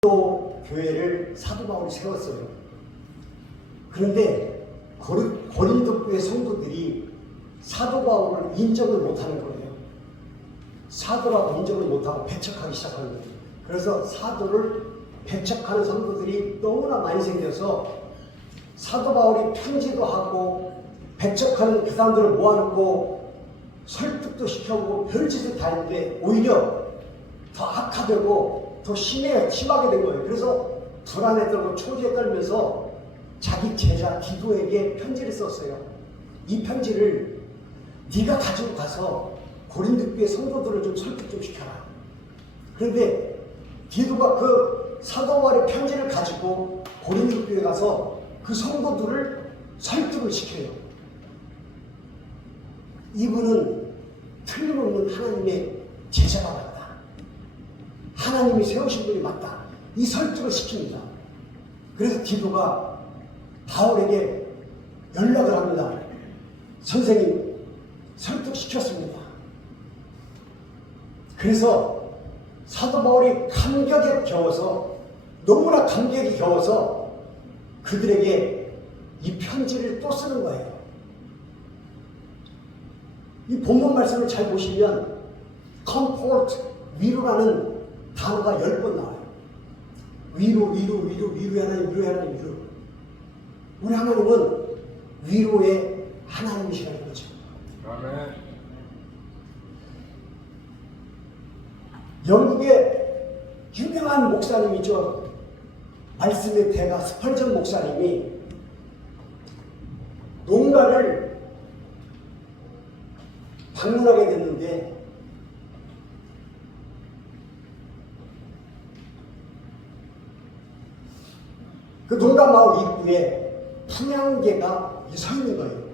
또 교회를 사도 바울이 세웠어요. 그런데 고린도 교회 성도들이 사도 바울을 인정을 못하는 거예요. 사도라고 인정을 못하고 배척하기 시작하는 거예요. 그래서 사도를 배척하는 성도들이 너무나 많이 생겨서 사도 바울이 편지도 하고 배척하는 그 사람들을 모아놓고 설득도 시켜보고 별짓을 다 했는데 오히려 더 악화되고 더 심하게 된 거예요. 그래서 불안에 떨고 초조에 떨면서 자기 제자 디도에게 편지를 썼어요. 이 편지를 네가 가지고 가서 고린도 교회 성도들을 좀 설득 좀 시켜라. 그런데 디도가 그 사도 바울의 편지를 가지고 고린도 교회에 가서 그 성도들을 설득을 시켜요. 이분은 틀림없는 하나님의 제자가 맞다. 하나님이 세우신 분이 맞다. 이 설득을 시킵니다. 그래서 디도가 바울에게 연락을 합니다. 선생님, 설득시켰습니다. 그래서 사도 바울이 감격에 겨워서, 너무나 감격이 겨워서 그들에게 이 편지를 또 쓰는 거예요. 이 본문 말씀을 잘 보시면 comfort, 위로라는 단어가 10번 나와요. 위로, 위로의 하나님, 위로의 하나님, 위로. 우리 하나님은 위로의 하나님이시라는 거죠. 아멘. 영국의 유명한 목사님이죠. 말씀의 대가 스펄전 목사님이 농가를 방문하게 됐는데 그 농가 마을 입구에 풍향계가 서 있는 거예요.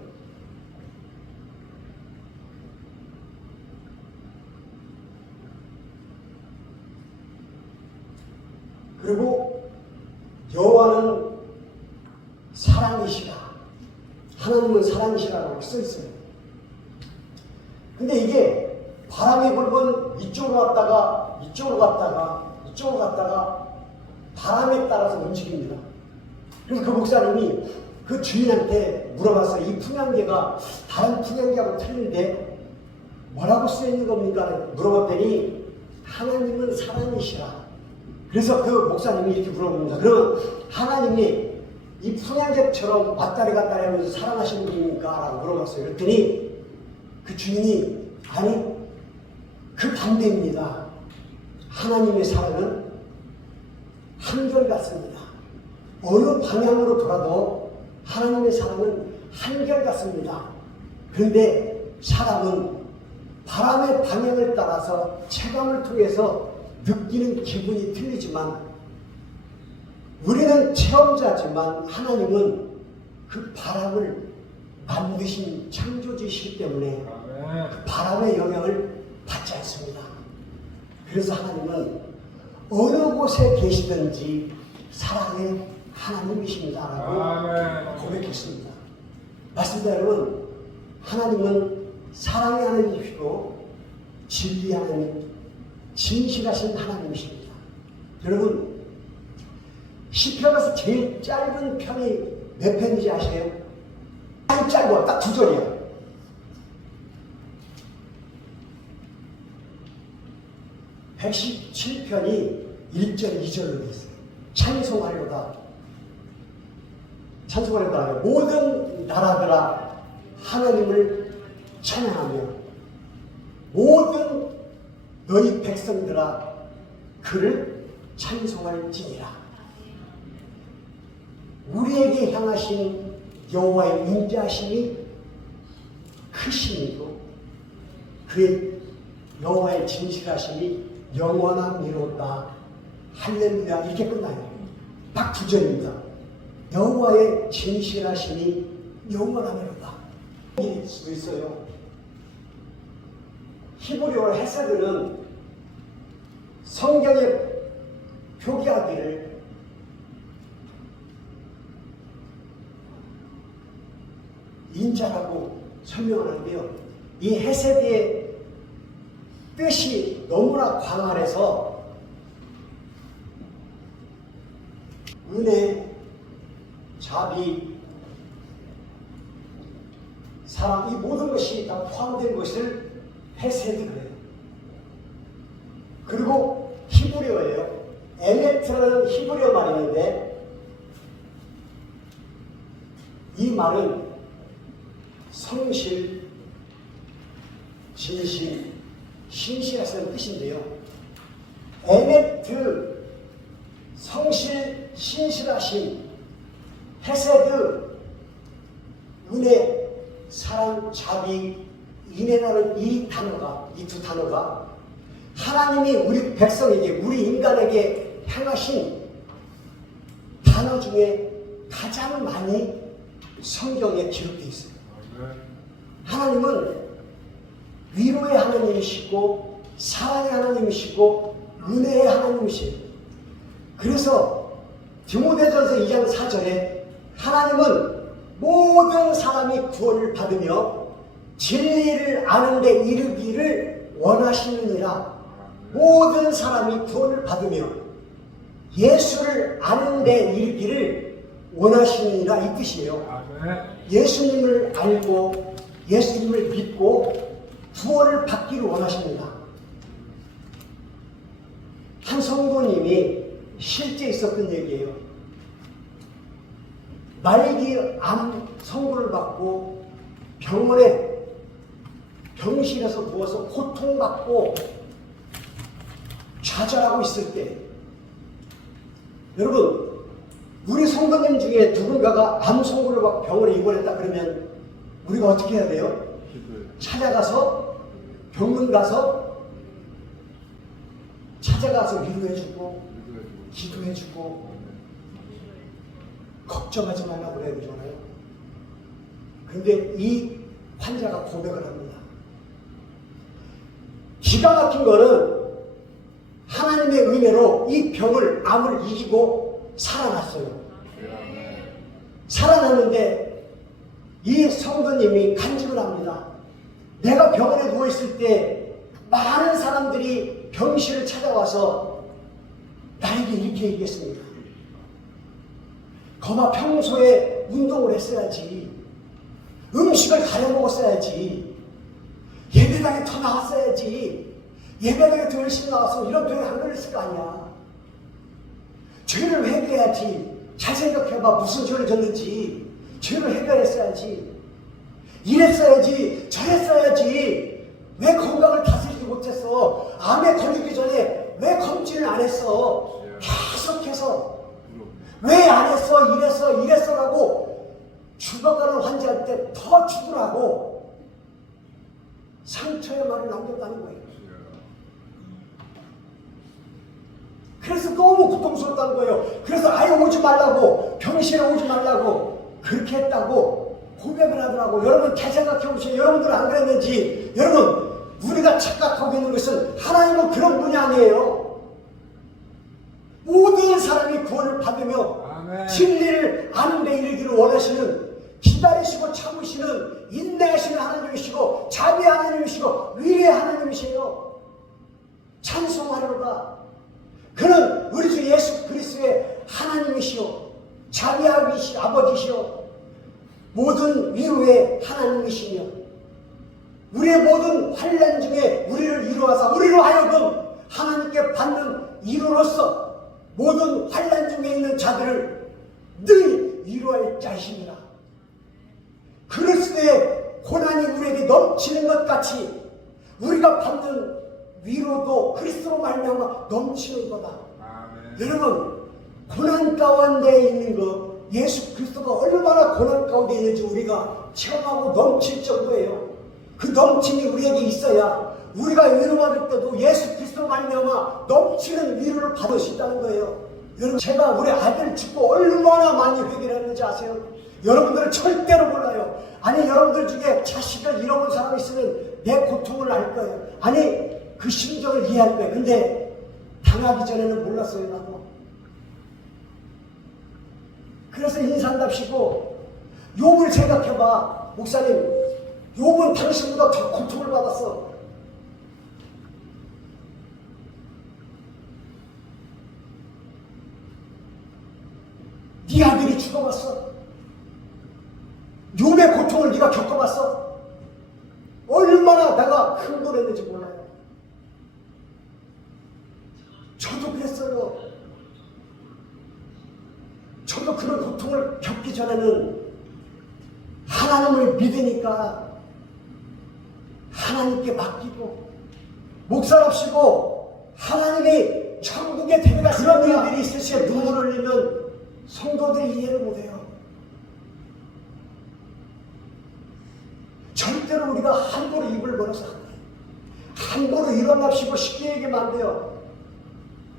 그리고 여호와는 사랑이시라, 하나님은 사랑이시라고 써 있어요. 근데 이게 바람이 불면 이쪽으로 갔다가 이쪽으로 갔다가 이쪽으로 갔다가 바람에 따라서 움직입니다. 그래서 그 목사님이 그 주인한테 물어봤어요. 이 풍향계가 다른 풍향계하고 틀린데 뭐라고 쓰여있는 겁니까? 물어봤더니 하나님은 사랑이시라. 그래서 그 목사님이 이렇게 물어봅니다. 그러면 하나님이 이 풍향계처럼 왔다리 갔다리 하면서 사랑하시는 분입니까? 라고 물어봤어요. 그랬더니 그 주인이 아니, 그 반대입니다. 하나님의 사랑은 한결같습니다. 어느 방향으로 돌아도 하나님의 사랑은 한결같습니다. 그런데 사람은 바람의 방향을 따라서 체감을 통해서 느끼는 기분이 틀리지만 우리는 체험자지만 하나님은 그 바람을 만드신 창조주이시기 때문에 그 바람의 영향을 받지 않습니다. 그래서 하나님은 어느 곳에 계시든지 사랑의 하나님이십니다라고 고백했습니다. 맞습니다, 여러분. 하나님은 사랑의 하나님이시고 진리의 하나님, 진실하신 하나님이십니다. 여러분, 시편에서 제일 짧은 편이 몇 편인지 아세요? 딱 짧아, 딱 2절이야. 117편이 1절, 2절로 되어 있어요. 찬송하려다. 찬송하려다. 모든 나라들아 하나님을 찬양하며 모든 너희 백성들아 그를 찬송할지니라. 우리에게 향하신 여호와의 인자심이 크심이고 그의 여호와의 진실하심이 영원함이로다. 할렐루야. 이렇게 끝나요. 딱 2절입니다. 여호와의 진실하심이 영원함이로다. 일 수도 있어요. 히브리어 헤세드는 성경에 표기하기를 인자라고 설명하는데요. 이 헤세드의 뜻이 너무나 광활해서 은혜, 자비, 사랑, 이 모든 것이 다 포함된 것을 헤세드 그래요. 그리고 히브리어예요. 에메트라는 히브리어 말이 있는데 이 말은 성실, 진실, 신실하다는 뜻인데요. 에메트, 성실, 신실하심, 헤세드, 은혜, 사랑, 자비, 인애라는 이 두 단어가 하나님이 우리 백성에게, 우리 인간에게 향하신 단어 중에 가장 많이 성경에 기록되어 있어요. 하나님은 위로의 하나님이시고 사랑의 하나님이시고 은혜의 하나님이시에요. 그래서 디모데전서 2장 4절에 하나님은 모든 사람이 구원을 받으며 진리를 아는 데 이르기를 원하시느니라. 모든 사람이 구원을 받으며 예수를 아는 데 이르기를 원하시느니라 이 뜻이에요. 예수님을 알고 예수님을 믿고 구원을 받기를 원하십니다. 한 성도님이 실제 있었던 얘기예요. 말기 암 선고를 받고 병원에 병실에서 누워서 고통받고 좌절하고 있을 때, 여러분 우리 성도님 중에 누군가가 암 선고를 받고 병원에 입원했다 그러면 우리가 어떻게 해야 돼요? 찾아가서 병원 가서 찾아가서 위로해주고 기도해주고 걱정하지 말라고 그래야 되잖아요. 그런데 이 환자가 고백을 합니다. 기가 막힌 거는 하나님의 은혜로 이 병을, 암을 이기고 살아났어요. 살아났는데 이 성도님이 간증을 합니다. 내가 병원에 누워있을 때 많은 사람들이 병실을 찾아와서 나에게 이렇게 얘기했습니다. 거봐, 평소에 운동을 했어야지, 음식을 가려 먹었어야지, 예배당에 더 나왔어야지, 예배당에 더 열심히 나와서 이런 병에 안 걸렸을 거 아니야. 죄를 회개해야지. 잘 생각해봐. 무슨 죄를 졌는지 죄를 해결했어야지. 이랬어야지, 저랬어야지. 왜 건강을 다스리지 못했어? 암에 걸리기 전에 왜 검진을 안 했어? 계속해서 왜 안 했어? 이랬어라고 죽어가는 환자한테 더 죽으라고 상처의 말을 남겼다는 거예요. 그래서 너무 고통스럽다는 거예요. 그래서 아예 오지 말라고, 병실에 오지 말라고 그렇게 했다고 고백을 하더라고. 여러분 잘 생각해 보세요. 여러분들은 안 그랬는지. 여러분, 우리가 착각하고 있는 것은 하나님은 그런 분이 아니에요. 모든 사람이 구원을 받으며 아멘. 진리를 아는 데 이르기를 원하시는, 기다리시고 참으시는 인내하시는 하나님이시고 자비의 하나님이시고 위로의 하나님이시에요. 찬송하려다. 그는 우리 주 예수 그리스도의 하나님이시오, 자비하시오, 아버지시오, 모든 위로의 하나님이시며 우리의 모든 환난 중에 우리를 위로하사 우리로 하여금 하나님께 받는 위로로서 모든 환난 중에 있는 자들을 늘 위로할 자이십니다. 그리스도의 고난이 우리에게 넘치는 것 같이 우리가 받는 위로도 그리스도로 말미암아 넘치는 거다. 아멘. 여러분, 고난 가운데 있는 거, 예수 그리스도가 얼마나 고난 가운데 있는지 우리가 체험하고 넘칠 정도예요. 그 넘침이 우리에게 있어야 우리가 위로받을 때도 예수 그리스도로 말미암아 넘치는 위로를 받을 수 있다는 거예요. 여러분, 제가 우리 아들 죽고 얼마나 많이 회개를 했는지 아세요? 여러분들은 절대로 몰라요. 아니, 여러분들 중에 자식을 잃어본 사람이 있으면 내 고통을 알 거예요. 아니, 그 심정을 이해할 거예요. 근데 당하기 전에는 몰랐어요, 나도. 그래서 인사한답시고 욥을 생각해봐. 목사님, 욥은 당신보다 더 고통을 받았어. 네 아들이 죽어봤어? 욥의 고통을 네가 겪어봤어? 얼마나 내가 흥분했는지 몰라요. 저도 그랬어요. 저도 그런 고통을 겪기 전에는 하나님을 믿으니까 하나님께 맡기고 목사랍시고 하나님이 천국에 데려가 그런 일들이 있으시에 눈물을 흘리면 성도들이 이해를 못해요. 절대로 우리가 함부로 입을 벌어서 함부로 일어납시고 쉽게 얘기하면 안 돼요.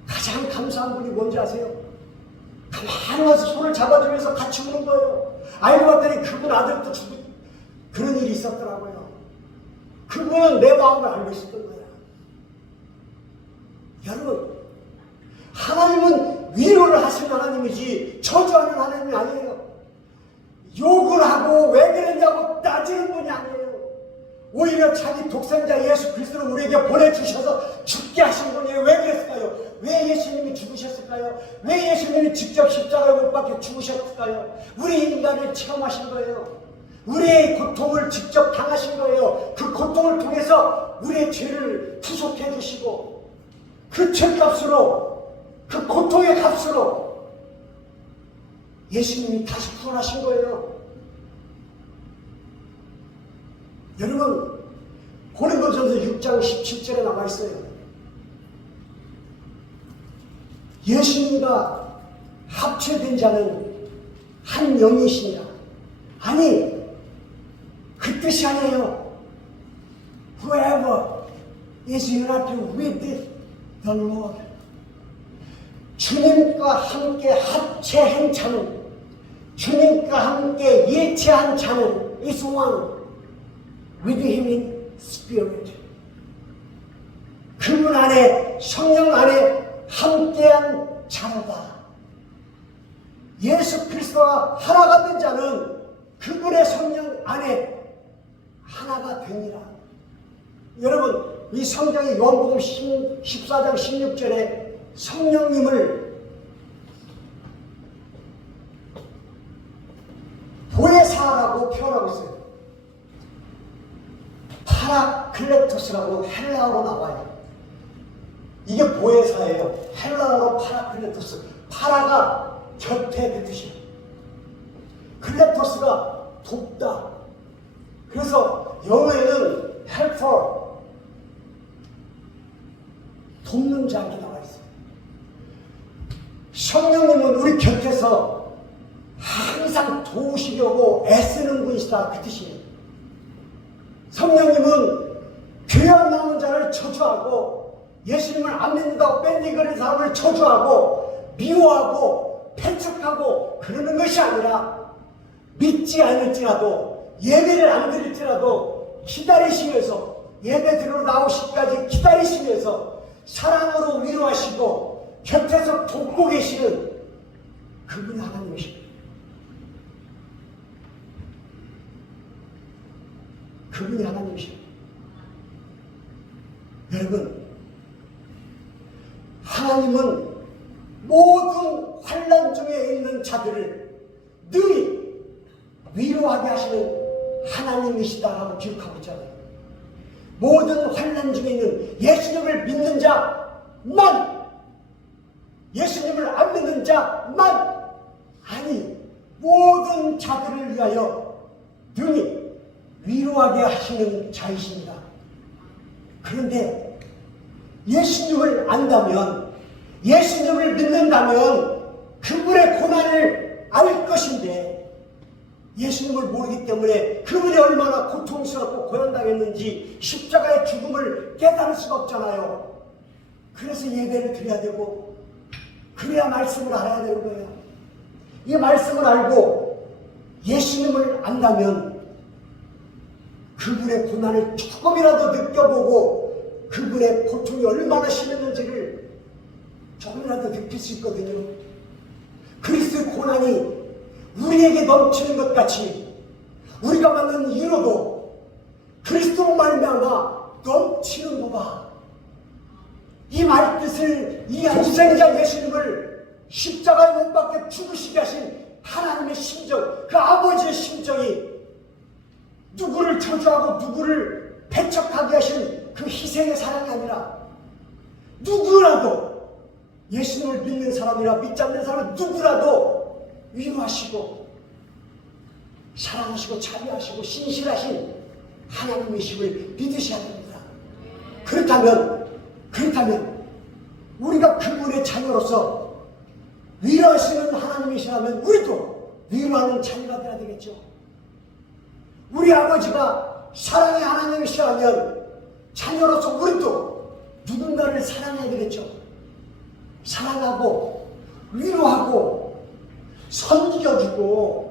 가장 감사한 분이 뭔지 아세요? 가만히 와서 손을 잡아주면서 같이 우는 거예요. 알고 봤더니 그분 아들도 죽은 그런 일이 있었더라고요. 그분은 내 마음을 알고 있었던 거야. 여러분, 하나님은 위로를 하시는 하나님이지 저주하는 하나님이 아니에요. 욕을 하고 왜 그랬냐고 따지는 분이 아니에요. 오히려 자기 독생자 예수 그리스도를 우리에게 보내주셔서 죽게 하신 분이에요. 왜 그랬을까요? 왜 예수님이 죽으셨을까요? 왜 예수님이 직접 십자가에 못 박혀 죽으셨을까요? 우리 인간을 체험하신 거예요. 우리의 고통을 직접 당하신 거예요. 그 고통을 통해서 우리의 죄를 투속해 주시고 그 죄값으로 그 고통의 값으로 예수님이 다시 구원하신 거예요. 여러분, 고린도전서 6장 17절에 나와 있어요. 예수님과 합체된 자는 한 영이시니라. 아니, 그 뜻이 아니에요. Whoever is united with the Lord. 주님과 함께 합체한 자는, 주님과 함께 일체한 자는 is one with him in spirit. 그분 안에, 성령 안에 함께한 자로다. 예수 그리스도와 하나가 된 자는 그분의 성령 안에 하나가 되니라. 여러분, 이 성경의 요한복음 14장 16절에 성령님을 보혜사라고 표현하고 있어요. 파라클레토스라고 헬라어로 나와요. 이게 보혜사예요. 헬라어로 파라클레토스. 파라가 곁에 그 뜻이에요. 클레토스가 돕다. 그래서 영어에는 helper, 돕는 자 이렇게 나와 있어요. 성령님은 우리 곁에서 항상 도우시려고 애쓰는 분이시다 그 뜻이에요. 성령님은 교회 안 나오는 자를 저주하고 예수님을 안 믿는다고 뺀디거리는 사람을 저주하고 미워하고 배척하고 그러는 것이 아니라 믿지 않을지라도 예배를 안 드릴지라도 기다리시면서 예배 들으러 나오시기까지 기다리시면서 사랑으로 위로하시고 곁에서 돕고 계시는 그분이 하나님이십니다. 그분이 하나님이십니다. 여러분, 하나님은 모든 환난 중에 있는 자들을 늘 위로하게 하시는 하나님이시다라고 기억하고 있잖아요. 모든 환난 중에 있는 예수님을 믿는 자만, 예수님을 안 믿는 자만, 아니 모든 자들을 위하여 능히 위로하게 하시는 자이십니다. 그런데 예수님을 안다면, 예수님을 믿는다면 그분의 고난을 알 것인데 예수님을 모르기 때문에 그분이 얼마나 고통스럽고 고난당했는지 십자가의 죽음을 깨달을 수가 없잖아요. 그래서 예배를 드려야 되고 그래야 말씀을 알아야 되는 거예요. 이 말씀을 알고 예수님을 안다면 그분의 고난을 조금이라도 느껴보고 그분의 고통이 얼마나 심했는지를 조금이라도 느낄 수 있거든요. 그리스도의 고난이 우리에게 넘치는 것 같이 우리가 받는 위로도 그리스도로 말미암아 넘치는 도다. 이 말뜻을 이 독생자 예수님을 십자가에 못 박혀 죽으시게 하신 하나님의 심정, 그 아버지의 심정이 누구를 저주하고 누구를 배척하게 하신 그 희생의 사랑이 아니라 누구라도 예수님을 믿는 사람이나 믿지 않는 사람 누구라도 위로하시고 사랑하시고 자비하시고 신실하신 하나님이심을 믿으셔야 됩니다. 그렇다면 우리가 그분의 자녀로서 위로하시는 하나님이시라면 우리도 위로하는 자녀가 되어야 되겠죠. 우리 아버지가 사랑의 하나님이시라면 자녀로서 우리도 누군가를 사랑해야 되겠죠. 사랑하고 위로하고 섬겨주고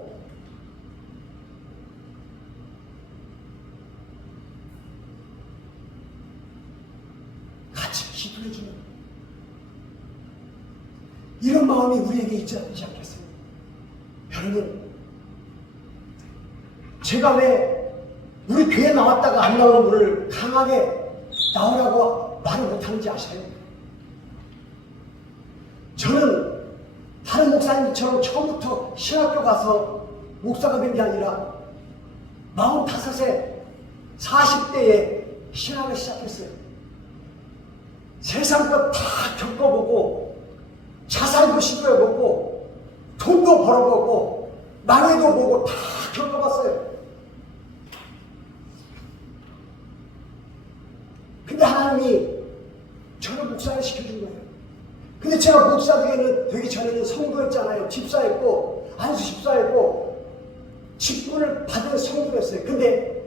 같이 기도해주는 이런 마음이 우리에게 있지 않겠어요? 여러분, 제가 왜 우리 교회 나왔다가 안 나오는 분을 강하게 나오라고 말을 못하는지 아세요? 저는 다른 목사님처럼 처음부터 신학교 가서 목사가 된 게 아니라 45세 40대에 신학을 시작했어요. 세상 것 다 겪어보고 자살도 시도해보고 돈도 벌어보고 망해도 보고 다 겪어봤어요. 근데 하나님이 저를 목사를 시켜준 거예요. 근데 제가 목사 되기 전에는 성도였잖아요. 집사였고 안수 집사였고 직분을 받은 성도였어요. 근데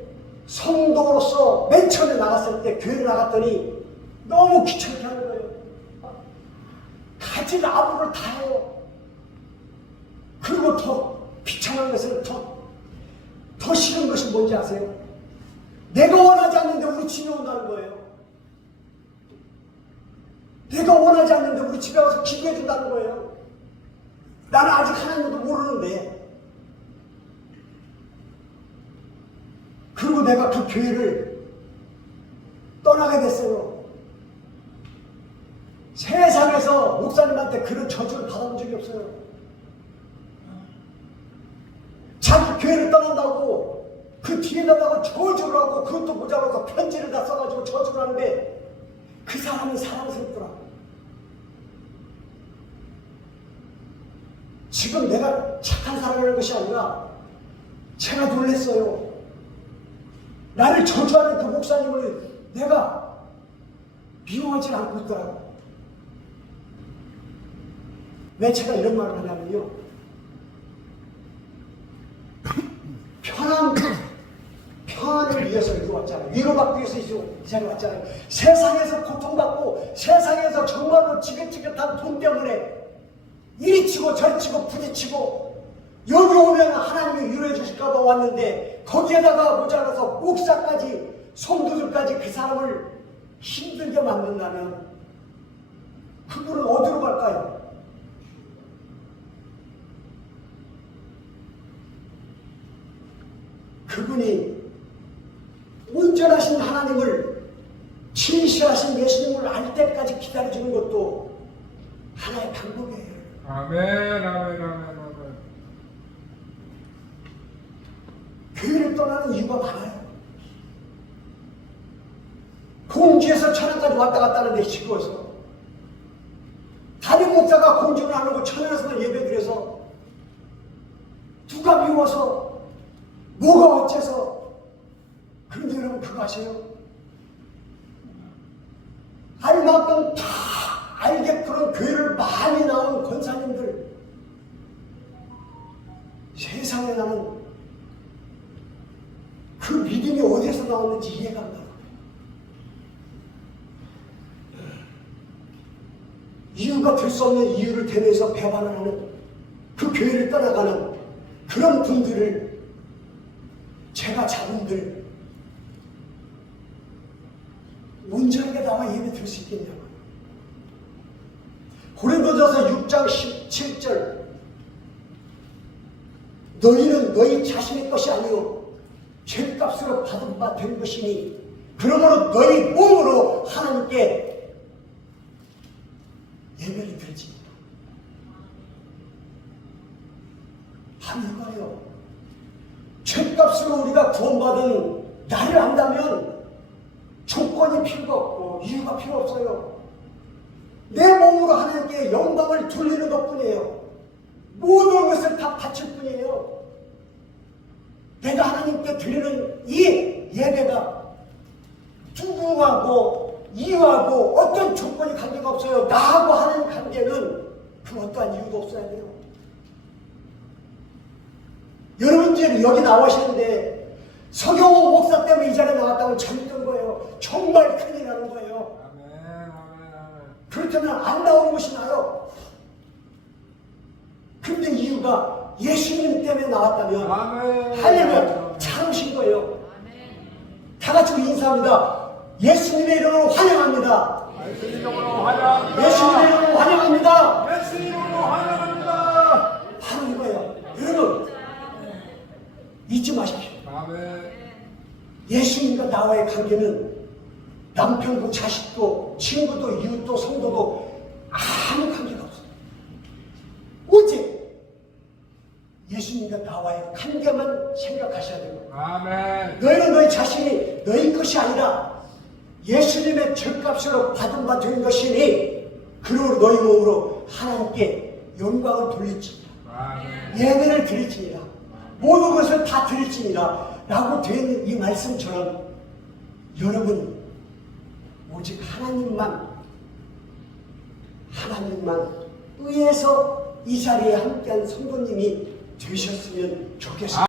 성도로서 맨 처음에 나갔을 때 교회를 나갔더니 너무 귀찮게 하는 거예요. 가진 아부를 다 해요. 그리고 더 비참한 것은 더 싫은 것이 뭔지 아세요? 내가 원하지 않는데 우리 집에 온다는 거예요. 내가 원하지 않는데 우리 집에 와서 기도해 준다는 거예요. 나는 아직 하나님도 모르는데. 그리고 내가 그 교회를 떠나게 됐어요. 세상에서 목사님한테 그런 저주를 받아본 적이 없어요. 자기 교회를 떠난다고 그 뒤에다가 저주를 하고 그것도 모자라서 편지를 다 써가지고 저주를 하는데 그 사람이 사랑스럽더라. 지금 내가 착한 사람이라는 것이 아니라 제가 놀랐어요. 나를 저주하는 그 목사님을 내가 미워하지 않고 있더라고. 왜 제가 이런 말을 하냐면요. 평안을 위해서 이리 왔잖아요. 위로받기 위해서 이 자리에 왔잖아요. 세상에서 고통받고 세상에서 정말로 지긋지긋한 돈 때문에 이리 치고 저리 치고 부딪히고 여기 오면 하나님이 위로해 주실까봐 왔는데 거기에다가 모자라서 목사까지 성도들까지 그 사람을 힘들게 만든다면 그분은 어디로 갈까요? 그분이 온전하신 하나님을 진실하신 예수님을 알 때까지 기다려주는 것도 하나의 방법이에요. 아멘, 아멘, 아멘, 아멘. 교회를 떠나는 이유가 많아요. 공주에서 천안까지 왔다 갔다 하는데 지루해서 담임 목사가 공주를 안 오고 천안에서만 예배드려서 누가 미워서 뭐가 어째서. 그런데 여러분 그거 아세요? 알 만큼 다 알게끔 교회를 많이 나온 권사님들 세상에 나는 그 믿음이 어디에서 나왔는지 이해가 안 가요. 이유가 될 수 없는 이유를 대면서 배반을 하는 그 교회를 떠나가는 그런 분들을 제가 자분들 온전하게 나와 예배 드릴 수 있겠냐고요. 고린도전서 6장 17절 너희는 너희 자신의 것이 아니요 죄값으로 받은 바 된 것이니 그러므로 너희 몸으로 하나님께 예배를 드리지. 바로 이거예요. 죄값으로 우리가 구원받은 나를 안다면 조건이 필요가 없고 이유가 필요 없어요. 내 몸으로 하나님께 영광을 돌리는 것뿐이에요. 모든 것을 다 바칠 뿐이에요. 내가 하나님께 드리는 이 예배가 누구하고 이유하고 어떤 조건이 관계가 없어요. 나하고 하는 관계는 그 어떠한 이유도 없어야 돼요. 여러분들이 여기 나오시는데 서경호 목사 때문에 이 자리에 나왔다면 잘못된 거예요. 정말 큰일 나는 거예요. 아멘, 아멘, 아멘. 그렇다면 안 나오는 것이 나요. 근데 이유가 예수님 때문에 나왔다면 아멘. 하려면 잘 오신 거예요. 다 같이 인사합니다. 예수님의 이름으로 환영합니다. 예수님으로 환영합니다. 예수님의 이름으로 환영합니다. 예수님으로 환영합니다. 바로 이거예요. 여러분 잊지 마십시오. 아멘. 예수님과 나와의 관계는 남편도 자식도 친구도 이웃도 성도도 아무 관계가 없어요. 오직 예수님과 나와의 관계만 생각하셔야 돼요. 아멘. 너희는 너희 자신이 너희 것이 아니라 예수님의 죄값으로 받은 바 된 것이니 그러므로 너희 몸으로 하나님께 영광을 돌릴지니라. 아멘. 예배를 드릴지니라. 모든 것을 다 드릴지니라 라고 되어 있는 이 말씀처럼 여러분 오직 하나님만 의해서 이 자리에 함께한 성도님이 되셨으면 좋겠습니다.